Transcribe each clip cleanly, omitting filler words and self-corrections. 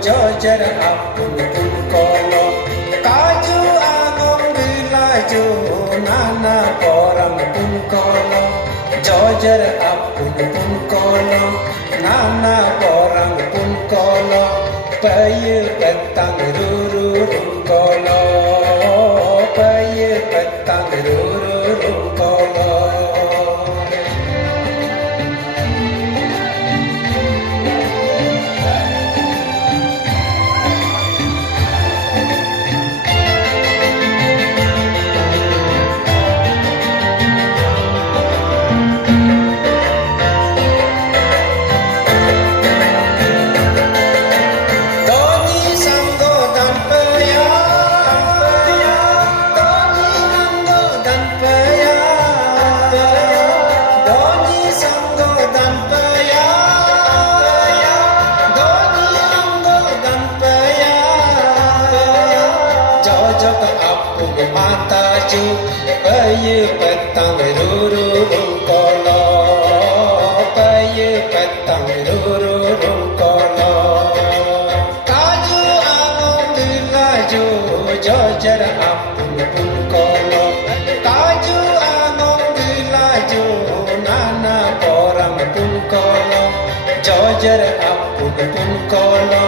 Jojar apun pun kolo kaju agong bilaju nana orang pun kolo jojar apun pun kolo nana orang pun kolo payu petang rurung kolo payu petang rurung kolo Mataji payu petang rurung kolo payu petang rurung kolo kaju agong bilaju jojar apun pun kolo kaju agong bilaju nana orang pun kolo jojar apun pun kolo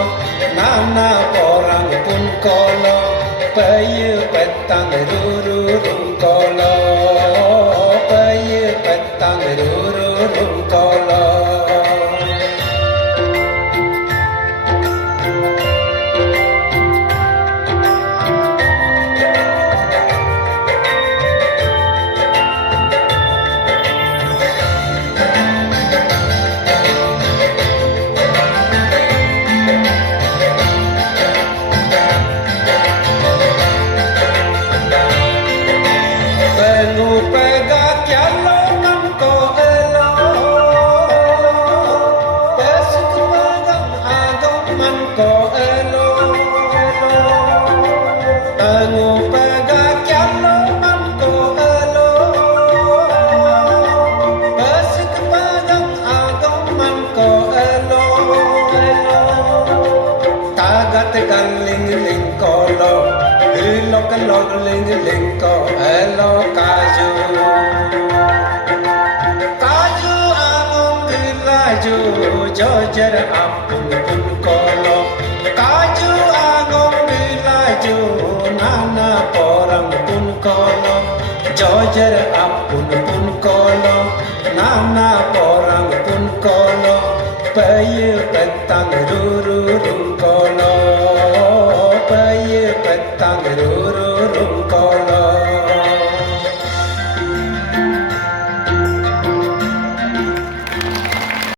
nana orang pun kolo payu petang rurung kolo payu petang rurung kolo ling ling kolo hilok lok ling ling ko elo kaju kaju agong bilaju jojar apun pun kolo kaju agong bilaju nana orang pun kolo jojar apun pun kolo nana orang pun kolo payu petang rurung kolo payu petang rurung kolo